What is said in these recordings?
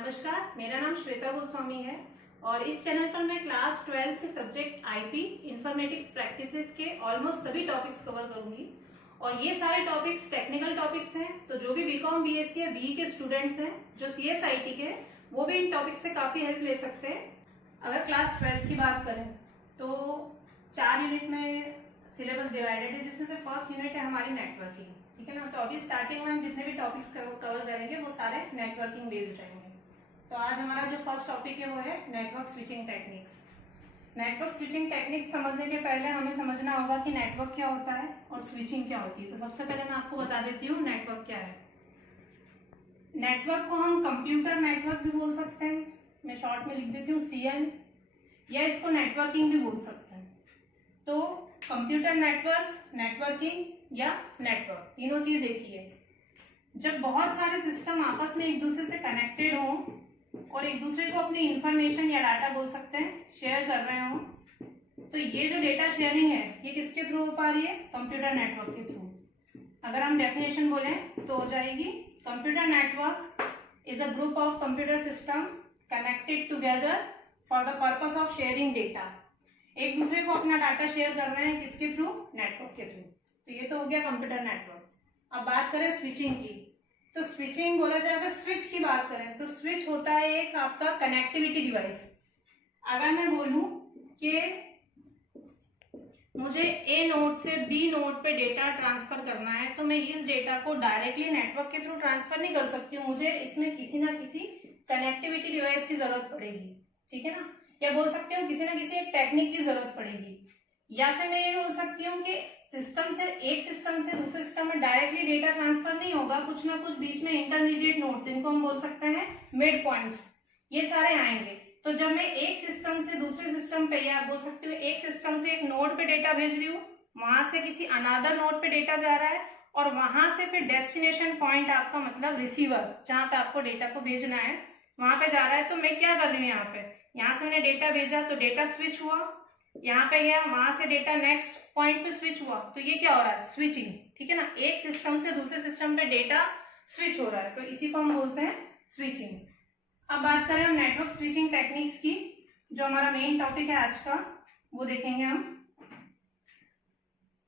नमस्कार, मेरा नाम श्वेता गोस्वामी है और इस चैनल पर मैं क्लास 12 के सब्जेक्ट आईपी इन्फॉर्मेटिक्स प्रैक्टिसेस के ऑलमोस्ट सभी टॉपिक्स कवर करूंगी। और ये सारे टॉपिक्स टेक्निकल टॉपिक्स हैं, तो जो भी बीकॉम बीएससी या बीई के स्टूडेंट्स हैं जो सीएसआईटी के, वो भी इन टॉपिक्स से काफी हेल्प ले सकते हैं। अगर क्लास 12 की बात करें तो 4 यूनिट में सिलेबस डिवाइडेड है, जिसमें से फर्स्ट यूनिट है हमारी नेटवर्किंग। ठीक है ना। तो अभी स्टार्टिंग में हम जितने भी टॉपिक्स कवर करेंगे वो सारे नेटवर्किंग बेस्ड रहेंगे। तो आज हमारा जो फर्स्ट टॉपिक है वो है network switching techniques. Network switching techniques समझने के पहले हमें समझना होगा कि नेटवर्क क्या होता है और स्विचिंग क्या होती है। तो सबसे पहले मैं आपको बता देती हूँ नेटवर्क क्या है। नेटवर्क को हम कंप्यूटर नेटवर्क भी बोल सकते हैं, मैं शॉर्ट में लिख देती हूँ CN, या इसको नेटवर्किंग भी बोल सकते हैं। तो कंप्यूटर नेटवर्क, नेटवर्किंग या नेटवर्क, तीनों चीज एक ही है। जब बहुत सारे सिस्टम आपस में एक दूसरे से कनेक्टेड हों और एक दूसरे को अपनी इंफॉर्मेशन या डाटा बोल सकते हैं शेयर कर रहे हो, तो ये जो डेटा शेयरिंग है ये किसके थ्रू हो पा रही है? कंप्यूटर नेटवर्क के थ्रू। अगर हम डेफिनेशन बोलें तो हो जाएगी computer network is a group of computer system connected together for the purpose of sharing data. एक दूसरे को अपना डाटा शेयर कर रहे हैं, किसके थ्रू? नेटवर्क के थ्रू। तो ये तो हो गया कंप्यूटर नेटवर्क। अब बात करें स्विचिंग की, तो स्विचिंग बोला जाए, अगर स्विच की बात करें तो स्विच होता है एक आपका कनेक्टिविटी डिवाइस। अगर मैं बोलूं कि मुझे A नोड से B नोड पे डेटा ट्रांसफर करना है, तो मैं इस डेटा को डायरेक्टली नेटवर्क के थ्रू ट्रांसफर नहीं कर सकती हूँ, मुझे इसमें किसी ना किसी कनेक्टिविटी डिवाइस की जरूरत पड़ेगी। ठीक है ना। या बोल सकती हूँ किसी ना किसी एक टेक्निक की जरूरत पड़ेगी। या फिर मैं ये बोल सकती हूँ कि सिस्टम से, एक सिस्टम से दूसरे सिस्टम में डायरेक्टली डेटा ट्रांसफर नहीं होगा, कुछ ना कुछ बीच में इंटरमीडिएट नोड, जिनको हम बोल सकते हैं मिड पॉइंट्स, ये सारे आएंगे। तो जब मैं एक सिस्टम से दूसरे सिस्टम पे, या आप बोल सकते हो एक सिस्टम से एक नोड पे डेटा भेज रही हूँ, वहां से किसी अनदर नोड पे डेटा जा रहा है, और वहां से फिर डेस्टिनेशन पॉइंट, आपका मतलब रिसीवर, जहां पे आपको डेटा को भेजना है वहां पे जा रहा है। तो मैं क्या कर रही हूँ यहाँ पे, यहाँ से मैंने डेटा भेजा तो डेटा स्विच हुआ, यहाँ पे गया, वहां से डेटा नेक्स्ट पॉइंट पे स्विच हुआ, तो ये क्या हो रहा है? स्विचिंग। ठीक है ना। एक सिस्टम से दूसरे सिस्टम पे डेटा स्विच हो रहा है, तो इसी को हम बोलते हैं स्विचिंग। अब बात करें हम नेटवर्क स्विचिंग टेक्निक्स की, जो हमारा मेन टॉपिक है आज का, वो देखेंगे हम।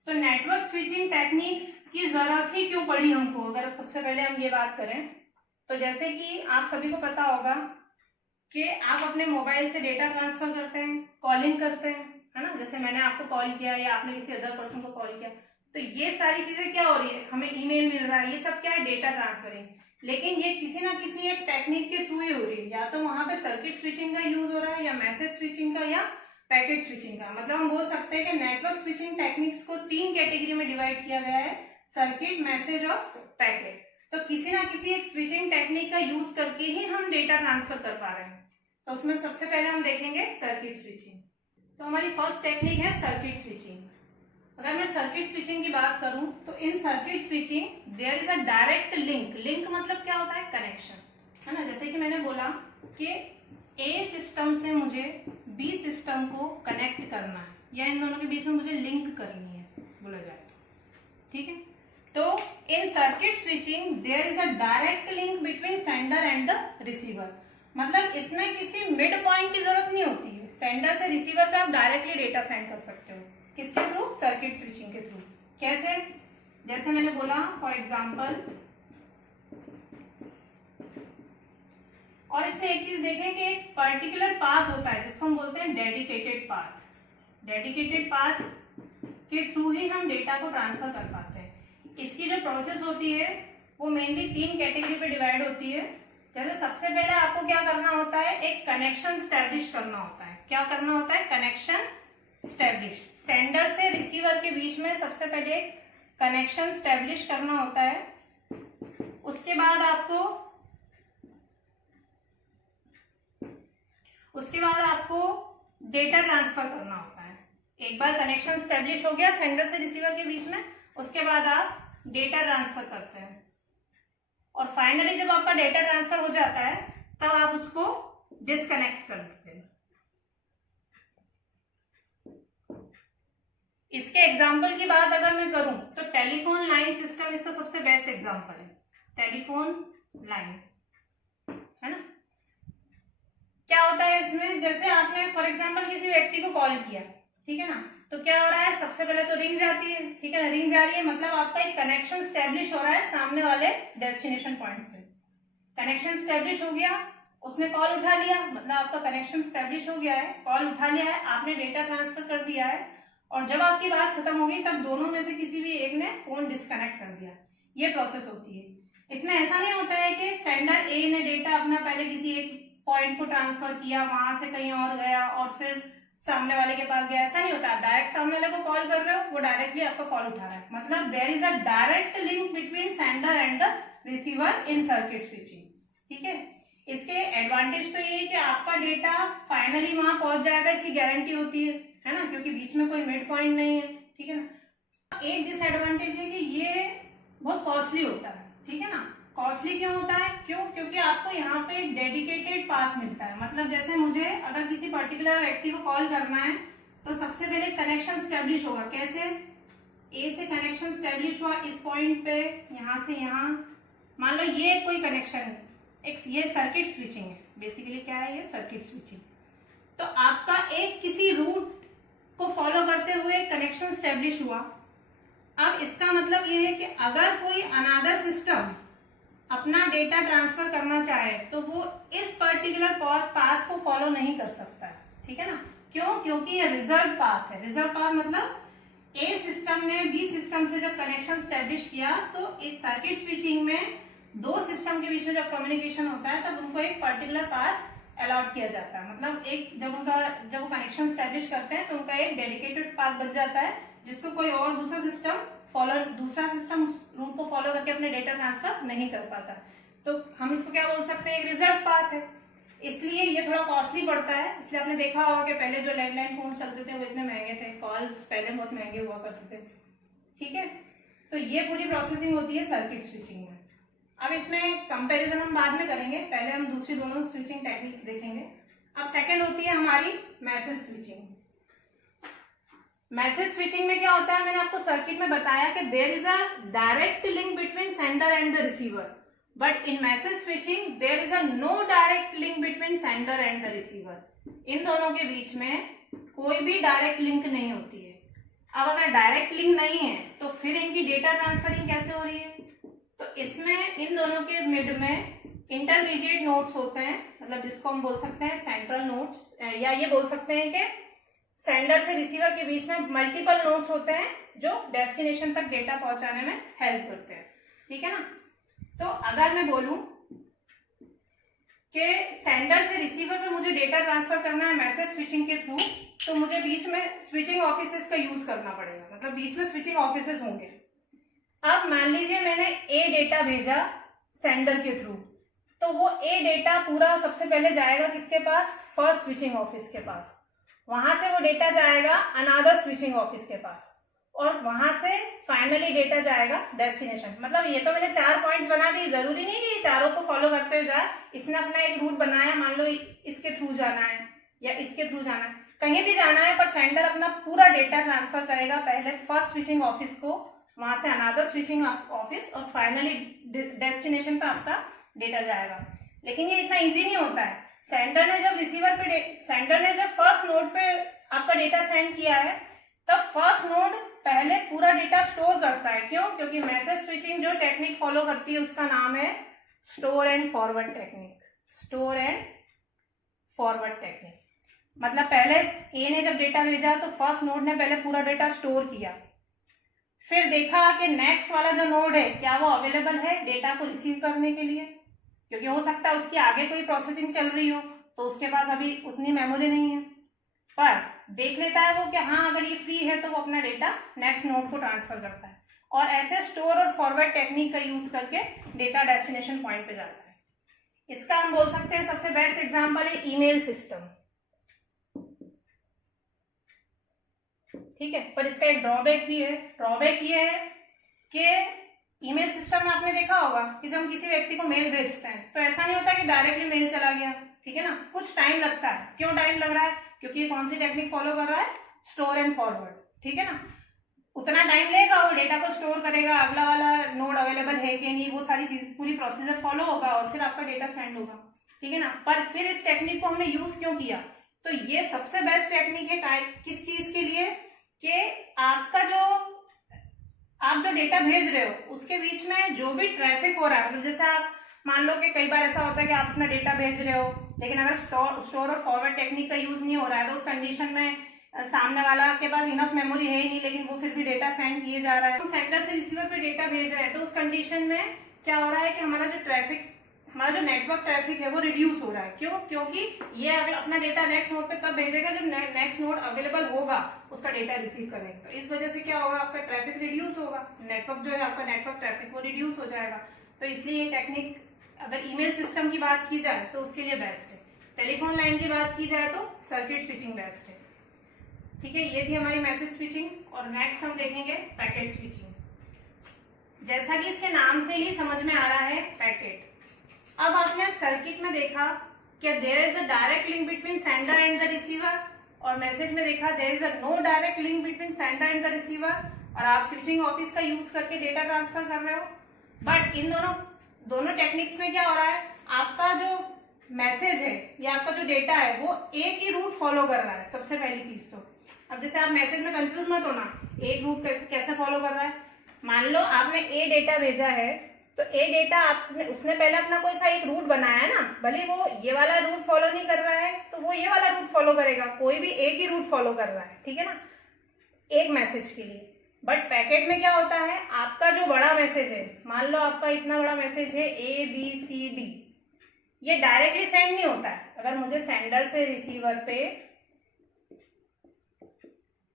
तो नेटवर्क स्विचिंग टेक्निक्स की जरूरत ही क्यों पड़ी हमको, अगर सबसे पहले हम ये बात करें तो जैसे कि आप सभी को पता होगा कि आप अपने मोबाइल से डेटा ट्रांसफर करते हैं, कॉलिंग करते हैं, है ना। जैसे मैंने आपको कॉल किया या आपने किसी अदर पर्सन को कॉल किया, तो ये सारी चीजें क्या हो रही है? हमें ईमेल मिल रहा है, ये सब क्या है? Data transferring. लेकिन ये किसी ना किसी एक टेक्निक के थ्रू ही हो रही है। या तो वहां पे सर्किट स्विचिंग का यूज हो रहा है, या मैसेज स्विचिंग का, या पैकेट स्विचिंग का। मतलब हम बोल सकते हैं कि नेटवर्क स्विचिंग टेक्निक्स को 3 कैटेगरी में डिवाइड किया गया है, सर्किट, मैसेज और पैकेट। तो किसी ना किसी एक स्विचिंग टेक्निक का यूज करके ही हम डेटा ट्रांसफर कर पा रहे हैं। तो उसमें सबसे पहले हम देखेंगे सर्किट स्विचिंग। तो हमारी फर्स्ट टेक्निक है सर्किट स्विचिंग। अगर मैं सर्किट स्विचिंग की बात करूं तो in circuit switching there is a direct link. Link मतलब क्या होता है? कनेक्शन, है ना। जैसे कि मैंने बोला कि A सिस्टम से मुझे B सिस्टम को कनेक्ट करना है, या इन दोनों के बीच में मुझे लिंक करनी है, बोला जाए तो। ठीक है। तो in circuit switching there is a direct link between sender and the receiver. मतलब इसमें किसी मिड पॉइंट की जरूरत नहीं होती है। सेंडर से रिसीवर पे आप डायरेक्टली डेटा सेंड कर सकते हो, किसके थ्रू? सर्किट स्विचिंग के थ्रू। कैसे? जैसे मैंने बोला फॉर एग्जांपल, और इसमें एक चीज देखें कि एक पर्टिकुलर पाथ होता है जिसको हम बोलते हैं डेडिकेटेड पाथ। डेडिकेटेड पाथ के थ्रू ही हम डेटा को ट्रांसफर कर पाते हैं। इसकी जो प्रोसेस होती है वो मेनली 3 कैटेगरी पे डिवाइड होती है। जैसे सबसे पहले आपको क्या करना होता है? एक कनेक्शन स्टैब्लिश करना होता है। क्या करना होता है? Connection establish. सेंडर से रिसीवर के बीच में सबसे पहले कनेक्शन स्टैब्लिश करना होता है। उसके बाद आपको डेटा ट्रांसफर करना होता है। एक बार कनेक्शन स्टैब्लिश हो गया सेंडर से रिसीवर के बीच में, उसके बाद आप डेटा ट्रांसफर करते हैं, और फाइनली जब आपका डेटा ट्रांसफर हो जाता है तब आप उसको डिस्कनेक्ट कर देते हैं। इसके एग्जाम्पल की बात अगर मैं करूं तो टेलीफोन लाइन सिस्टम इसका सबसे बेस्ट एग्जाम्पल है। टेलीफोन लाइन, है ना। फॉर एग्जाम्पल किसी व्यक्ति को कॉल किया, ठीक है ना, तो क्या हो रहा है, सबसे पहले तो रिंग जाती है, ठीक है ना, रिंग जा रही है मतलब आपका एक कनेक्शन स्टैब्लिश हो रहा है सामने वाले डेस्टिनेशन पॉइंट से। कनेक्शन स्टैब्लिश हो गया, उसने कॉल उठा लिया, मतलब आपका कनेक्शन स्टैब्लिश हो गया है, कॉल उठा लिया है, आपने डेटा ट्रांसफर कर दिया है, और जब आपकी बात खत्म होगी तब दोनों में से किसी भी एक ने फोन डिस्कनेक्ट कर दिया। ये प्रोसेस होती है। इसमें ऐसा नहीं होता है कि सेंडर ए ने डेटा अपना पहले किसी एक पॉइंट को ट्रांसफर किया, वहां से कहीं और गया और फिर सामने वाले के पास गया, ऐसा नहीं होता। आप डायरेक्ट सामने वाले को कॉल कर रहे हो, वो डायरेक्टली आपका कॉल उठा रहा है, मतलब there is a direct link between sender and the receiver in circuit switching, ठीक है। इसके एडवांटेज तो ये है कि आपका डेटा फाइनली वहां पहुंच जाएगा, इसकी गारंटी होती है ना, क्योंकि बीच में कोई मिड पॉइंट नहीं है, ठीक है ना। एक डिसएडवांटेज है कि ये बहुत कॉस्टली होता है, ठीक है ना। कॉस्टली क्यों होता है, क्योंकि आपको यहाँ पे एक डेडिकेटेड पाथ मिलता है, मतलब जैसे मुझे अगर किसी पर्टिकुलर व्यक्ति को कॉल करना है तो सबसे पहले कनेक्शन स्टैब्लिश होगा। कैसे, ए से कनेक्शन स्टैब्लिश हुआ इस पॉइंट पे, यहाँ से यहाँ, मान लो ये कोई कनेक्शन है, ये सर्किट स्विचिंग है, बेसिकली क्या है ये सर्किट स्विचिंग। तो आपका एक किसी रूट को फॉलो करते हुए कनेक्शन स्टैब्लिश हुआ। अब इसका मतलब ये है कि अगर कोई अनदर सिस्टम अपना डेटा ट्रांसफर करना चाहे तो वो इस पर्टिकुलर पाथ को फॉलो नहीं कर सकता है, ठीक है ना। क्यों, क्योंकि ये रिजर्व पाथ है। रिजर्व पाथ मतलब ए सिस्टम ने बी सिस्टम से जब कनेक्शन स्टैब्लिश किया तो एक सर्किट स्विचिंग में दो सिस्टम के बीच में जब कम्युनिकेशन होता है तब उनको एक पर्टिकुलर पाथ अलॉट किया जाता है, मतलब एक जब वो कनेक्शन स्टैब्लिश करते हैं तो उनका एक डेडिकेटेड पाथ बन जाता है जिसको कोई और दूसरा सिस्टम रूट को फॉलो करके अपने डेटा ट्रांसफर नहीं कर पाता। तो हम इसको क्या बोल सकते हैं, एक रिजर्व पाथ है। इसलिए ये थोड़ा कॉस्टली पड़ता है। इसलिए आपने देखा होगा कि पहले जो लैंडलाइन फोन चलते थे वो इतने महंगे थे, कॉल्स पहले बहुत महंगे हुआ करते थे, ठीक है। तो ये पूरी प्रोसेसिंग होती है सर्किट स्विचिंग में। अब इसमें कंपैरिजन हम बाद में करेंगे, पहले हम दूसरी दोनों स्विचिंग टेक्निक्स देखेंगे। अब सेकंड होती है हमारी मैसेज स्विचिंग। मैसेज स्विचिंग में क्या होता है, मैंने आपको सर्किट में बताया कि there is a direct link between sender and the receiver, but in message switching there is a no direct link between sender and the receiver. इन दोनों के बीच में कोई भी डायरेक्ट लिंक नहीं होती है। अब अगर डायरेक्ट लिंक नहीं है तो फिर इनकी डेटा ट्रांसफरिंग कैसे हो रही है, तो इसमें इन दोनों के मिड में इंटरमीडिएट नोड्स होते हैं, मतलब जिसको हम बोल सकते हैं सेंट्रल नोड्स, या ये बोल सकते हैं कि सेंडर से रिसीवर के बीच में मल्टीपल नोड्स होते हैं जो डेस्टिनेशन तक डेटा पहुंचाने में हेल्प करते हैं, ठीक है ना। तो अगर मैं बोलूं कि सेंडर से रिसीवर पे मुझे डेटा ट्रांसफर करना है मैसेज स्विचिंग के थ्रू, तो मुझे बीच में स्विचिंग ऑफिसेस का यूज करना पड़ेगा, मतलब बीच में स्विचिंग ऑफिसेस होंगे। अब मान लीजिए मैंने ए डेटा भेजा सेंडर के थ्रू, तो वो ए डेटा पूरा सबसे पहले जाएगा किसके पास, फर्स्ट स्विचिंग ऑफिस के पास। वहां से वो डेटा जाएगा अनदर स्विचिंग ऑफिस के पास, और वहां से फाइनली डेटा जाएगा डेस्टिनेशन। मतलब ये तो मैंने 4 पॉइंट्स बना दी, जरूरी नहीं कि ये चारों को फॉलो करते हुए जाए। इसने अपना एक रूट बनाया, मान लो इसके थ्रू जाना है या इसके थ्रू जाना है, कहीं भी जाना है, पर सेंडर अपना पूरा डेटा ट्रांसफर करेगा पहले फर्स्ट स्विचिंग ऑफिस को, वहां से अनदर स्विचिंग ऑफिस, और फाइनली डेस्टिनेशन पे आपका डेटा जाएगा। लेकिन ये इतना इजी नहीं होता है। सेंडर ने जब फर्स्ट नोड पे आपका डेटा सेंड किया है, तब फर्स्ट नोड पहले पूरा डेटा स्टोर करता है। क्यों, क्योंकि मैसेज स्विचिंग जो टेक्निक फॉलो करती है उसका नाम है store and forward technique. Store and forward technique मतलब पहले ए ने जब डेटा भेजा तो फर्स्ट नोड ने पहले पूरा डेटा स्टोर किया, फिर देखा कि नेक्स्ट वाला जो नोड है क्या वो अवेलेबल है डेटा को रिसीव करने के लिए, क्योंकि हो सकता है उसकी आगे कोई प्रोसेसिंग चल रही हो तो उसके पास अभी उतनी मेमोरी नहीं है, पर देख लेता है वो कि हाँ अगर ये फ्री है तो वो अपना डेटा नेक्स्ट नोड को ट्रांसफर करता है। और ऐसे स्टोर और फॉरवर्ड टेक्निक का यूज करके डेटा डेस्टिनेशन पॉइंट पे जाता है। इसका हम बोल सकते हैं सबसे बेस्ट एग्जांपल है ईमेल सिस्टम, ठीक है। पर इसका एक ड्रॉबैक भी है। ड्रॉबैक ये है कि ईमेल सिस्टम में आपने देखा होगा कि जब हम किसी व्यक्ति को मेल भेजते हैं तो ऐसा नहीं होता कि डायरेक्टली मेल चला गया, ठीक है ना, कुछ टाइम लगता है। क्यों टाइम लग रहा है, क्योंकि ये कौन सी टेक्निक फॉलो कर रहा है, स्टोर एंड फॉरवर्ड, ठीक है ना। उतना टाइम लेगा, वो डेटा को स्टोर करेगा, अगला वाला नोड अवेलेबल है कि नहीं, वो सारी चीज पूरी प्रोसीजर फॉलो होगा और फिर आपका डेटा सेंड होगा, ठीक है ना। पर फिर इस टेक्निक को हमने यूज क्यों किया, तो ये सबसे बेस्ट टेक्निक है किस चीज के लिए, कि आप जो डेटा भेज रहे हो उसके बीच में जो भी ट्रैफिक हो रहा है, मतलब जैसे आप मान लो कि कई बार ऐसा होता है कि आप अपना डेटा भेज रहे हो, लेकिन अगर स्टोर और फॉरवर्ड टेक्निक का यूज नहीं हो रहा है, तो उस कंडीशन में सामने वाला के पास इनफ मेमोरी है ही नहीं, लेकिन वो फिर भी डेटा सेंड किए जा रहा है, तो सेंडर से रिसीवर पे डेटा भेज रहे हैं, तो उस कंडीशन में क्या हो रहा है कि हमारा जो नेटवर्क ट्रैफिक है वो रिड्यूस हो रहा है। क्यों? क्योंकि ये अगर अपना डेटा नेक्स्ट नोड पे तब भेजेगा जब नेक्स्ट नोड अवेलेबल होगा उसका डेटा रिसीव करने। तो इस वजह से क्या होगा, आपका ट्रैफिक रिड्यूस होगा, नेटवर्क जो है आपका नेटवर्क ट्रैफिक वो रिड्यूस हो जाएगा। तो इसलिए ये टेक्निक अगर ईमेल सिस्टम की बात की जाए तो उसके लिए बेस्ट है, टेलीफोन लाइन की बात की जाए तो सर्किट स्विचिंग बेस्ट है। ठीक है, ये थी हमारी मैसेज स्विचिंग। और नेक्स्ट हम देखेंगे पैकेट स्विचिंग। जैसा कि इसके नाम से ही समझ में आ रहा है पैकेट। अब आपने सर्किट में देखा कि there is a direct link between sender and the receiver, और मैसेज में देखा there is a no direct link between sender and the receiver, और आप स्विचिंग ऑफिस का यूज करके डेटा ट्रांसफर कर रहे हो। बट इन दोनों टेक्निक्स में क्या हो रहा है, आपका जो मैसेज है या आपका जो डेटा है वो एक ही रूट फॉलो कर रहा है। सबसे पहली चीज तो, अब जैसे आप मैसेज में कंफ्यूज मत होना, एक रूट कैसे फॉलो कर रहा है। मान लो आपने ए डेटा भेजा है, तो ए डेटा उसने पहले अपना कोई सा एक रूट बनाया है ना, भले वो ये वाला रूट फॉलो नहीं कर रहा है तो वो ये वाला रूट फॉलो करेगा, कोई भी एक ही रूट फॉलो कर रहा है, ठीक है ना, एक मैसेज के लिए। बट पैकेट में क्या होता है, आपका जो बड़ा मैसेज है, मान लो आपका इतना बड़ा मैसेज है ABCD, ये डायरेक्टली सेंड नहीं होता है। अगर मुझे सेंडर से रिसीवर पे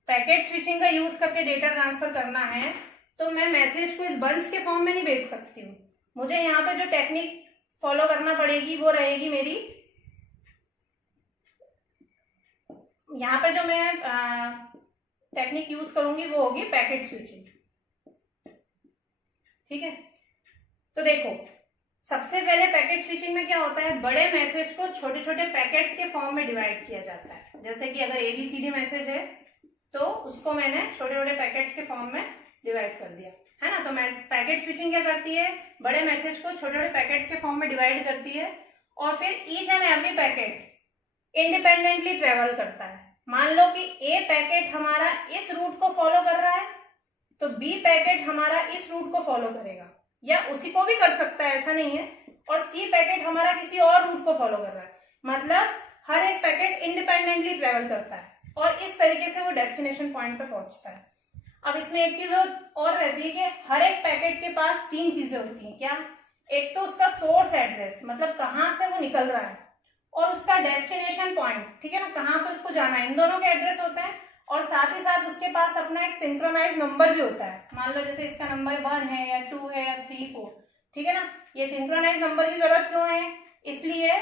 पैकेट स्विचिंग का यूज करके डेटा ट्रांसफर करना है तो मैं मैसेज को इस बंच के फॉर्म में नहीं भेज सकती हूँ। मुझे यहाँ पे जो टेक्निक फॉलो करना पड़ेगी वो रहेगी मेरी, यहाँ पे जो मैं टेक्निक यूज करूंगी वो होगी पैकेट स्विचिंग। ठीक है, तो देखो सबसे पहले पैकेट स्विचिंग में क्या होता है, बड़े मैसेज को छोटे छोटे पैकेट्स के फॉर्म में डिवाइड किया जाता है। जैसे कि अगर ABCD मैसेज है तो उसको मैंने छोटे छोटे पैकेट्स के फॉर्म में डिवाइड कर दिया, है ना। तो पैकेट स्विचिंग क्या करती है, बड़े मैसेज को छोटे छोटे पैकेट्स के फॉर्म में डिवाइड करती है, और फिर each and every packet independently travel करता है। मान लो कि A पैकेट हमारा इस रूट को फॉलो कर रहा है तो B पैकेट हमारा इस रूट को फॉलो करेगा, या उसी को भी कर सकता है, ऐसा नहीं है, और C पैकेट हमारा किसी और रूट को फॉलो कर रहा है। मतलब हर एक पैकेट इंडिपेंडेंटली ट्रेवल करता है और इस तरीके से वो डेस्टिनेशन पॉइंट पे पहुंचता है। अब इसमें एक चीज और रहती है कि हर एक पैकेट के पास 3 चीजें होती हैं। क्या? एक तो उसका सोर्स एड्रेस, मतलब कहाँ से वो निकल रहा है, और उसका डेस्टिनेशन पॉइंट, ठीक है ना, कहाँ पे उसको जाना है, इन दोनों के एड्रेस होते हैं। और साथ ही साथ उसके पास अपना एक सिंक्रोनाइज नंबर भी होता है। मान लो जैसे इसका नंबर 1 है या 2 है या 3, 4, ठीक है ना। ये सिंक्रोनाइज नंबर की जरूरत क्यों है? इसलिए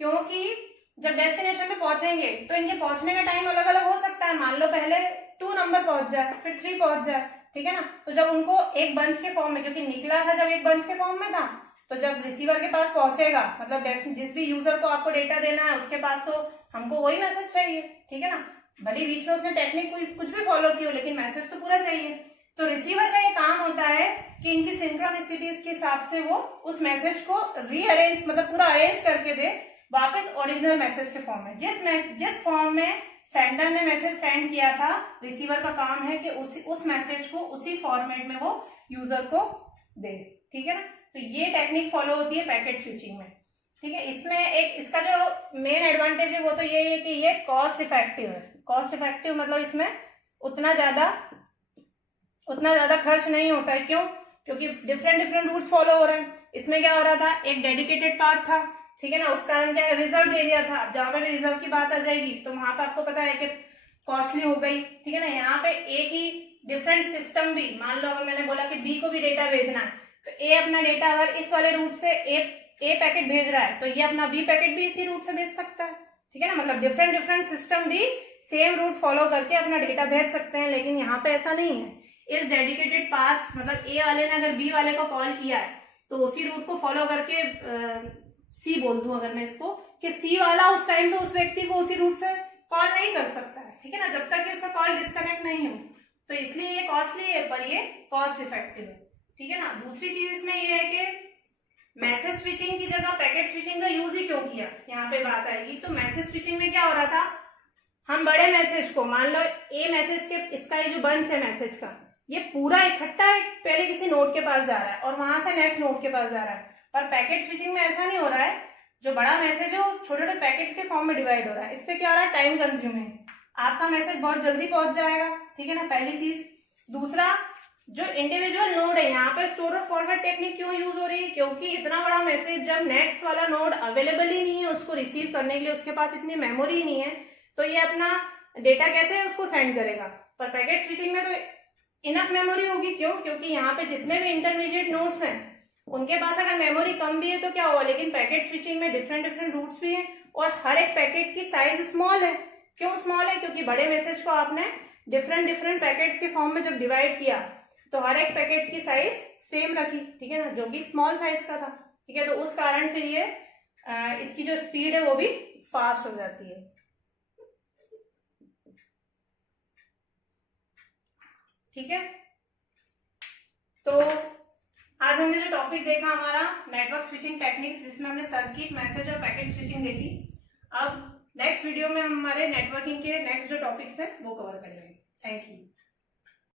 क्योंकि जब डेस्टिनेशन पे पहुंचेंगे तो इनके पहुंचने का टाइम अलग अलग हो सकता है। मान लो पहले 2 नंबर पहुंच जाए, फिर 3 पहुंच जाए, ठीक है ना। तो जब उनको एक बंच के फॉर्म में, क्योंकि निकला था जब एक बंच के फॉर्म में था, तो जब रिसीवर के पास पहुंचेगा, मतलब जिस भी यूजर को आपको डेटा देना है उसके पास तो हमको वही मैसेज चाहिए, ठीक है ना। भले बीच में उसने टेक्निक कुछ भी फॉलो की हो, लेकिन मैसेज तो पूरा चाहिए। तो रिसीवर का ये काम होता है कि इनकी सिंक्रोनिसिटीज के हिसाब से वो उस मैसेज को रीअरेंज, मतलब पूरा अरेंज करके दे वापस ओरिजिनल मैसेज के फॉर्म में। जिस फॉर्म में सेंडर ने मैसेज सेंड किया था, रिसीवर का काम है कि उस मैसेज को उसी फॉर्मेट में वो यूजर को दे, ठीक है ना। तो ये टेक्निक फॉलो होती है पैकेट स्विचिंग में, ठीक है। इसमें एक इसका जो मेन एडवांटेज है वो तो ये है कि ये कॉस्ट इफेक्टिव है। कॉस्ट इफेक्टिव मतलब इसमें उतना ज्यादा खर्च नहीं होता है। क्यों? क्योंकि डिफरेंट रूट्स फॉलो हो रहे हैं। इसमें क्या हो रहा था, एक डेडिकेटेड पाथ था, ठीक है ना, उस कारण क्या रिजर्व एरिया था। जहां पर रिजर्व की बात आ जाएगी तो वहां पर आपको पता है कि कॉस्टली हो गई, ठीक है ना। यहाँ पे एक ही डिफरेंट सिस्टम भी, मान लो अगर मैंने बोला कि बी को भी डेटा भेजना है, तो ए अपना डेटा अगर इस वाले रूट से ए पैकेट भेज रहा है तो ये अपना बी पैकेट भी इसी रूट से भेज सकता है, ठीक है ना। मतलब डिफरेंट सिस्टम भी सेम रूट फॉलो करके अपना डेटा भेज सकते हैं, लेकिन यहाँ पे ऐसा नहीं है। इस डेडिकेटेड पाथ, मतलब ए वाले ने अगर बी वाले को कॉल किया है तो उसी रूट को फॉलो करके सी बोल दूं अगर मैं इसको, कि सी वाला उस टाइम पे उस व्यक्ति को उसी रूट से कॉल नहीं कर सकता है, ठीक है ना, जब तक कि उसका कॉल डिस्कनेक्ट नहीं हो। तो इसलिए ये कॉस्टली है पर ये कॉस्ट इफेक्टिव है, ठीक है ना। दूसरी चीज इसमें ये है कि मैसेज स्विचिंग की जगह पैकेट स्विचिंग का यूज ही क्यों किया, यहाँ पे बात आएगी। तो मैसेज स्विचिंग में क्या हो रहा था, हम बड़े मैसेज को, मान लो ए मैसेज के, इसका ये जो बंच है मैसेज का, ये पूरा इकट्ठा पहले किसी नोड के पास जा रहा है और वहां से नेक्स्ट नोड के पास जा रहा है। पर पैकेट स्विचिंग में ऐसा नहीं हो रहा है, जो बड़ा मैसेज है वो छोटे छोटे पैकेट्स के फॉर्म में डिवाइड हो रहा है। इससे क्या हो रहा है, टाइम कंज्यूमिंग, आपका मैसेज बहुत जल्दी पहुंच जाएगा, ठीक है ना, पहली चीज। दूसरा, जो इंडिविजुअल नोड है, यहाँ पे स्टोर और फॉरवर्ड टेक्निक क्यों यूज हो रही है, क्योंकि इतना बड़ा मैसेज जब नेक्स्ट वाला नोड अवेलेबल ही नहीं है उसको रिसीव करने के लिए, उसके पास इतनी मेमोरी नहीं है, तो ये अपना डेटा कैसे उसको सेंड करेगा। पर पैकेट स्विचिंग में तो इनफ मेमोरी होगी, क्यों, क्योंकि यहाँ पे जितने भी इंटरमीडिएट नोड्स हैं उनके पास अगर मेमोरी कम भी है तो क्या हुआ, लेकिन पैकेट स्विचिंग में डिफरेंट डिफरेंट रूट्स भी हैं और हर एक पैकेट की साइज स्मॉल है। क्यों स्मॉल है, क्योंकि बड़े मैसेज को आपने डिफरेंट डिफरेंट पैकेट्स के फॉर्म में जब डिवाइड किया तो हर एक पैकेट की साइज सेम रखी, ठीक है ना, जो कि स्मॉल साइज का था, ठीक है। तो उस कारण फिर ये इसकी जो स्पीड है वो भी फास्ट हो जाती है, ठीक है। तो आज हमने जो टॉपिक देखा हमारा नेटवर्क स्विचिंग टेक्निक्स, जिसमें हमने सर्किट, मैसेज और पैकेट स्विचिंग देखी। अब नेक्स्ट वीडियो में हम हमारे नेटवर्किंग के नेक्स्ट जो टॉपिक्स हैं वो कवर करेंगे। Thank you.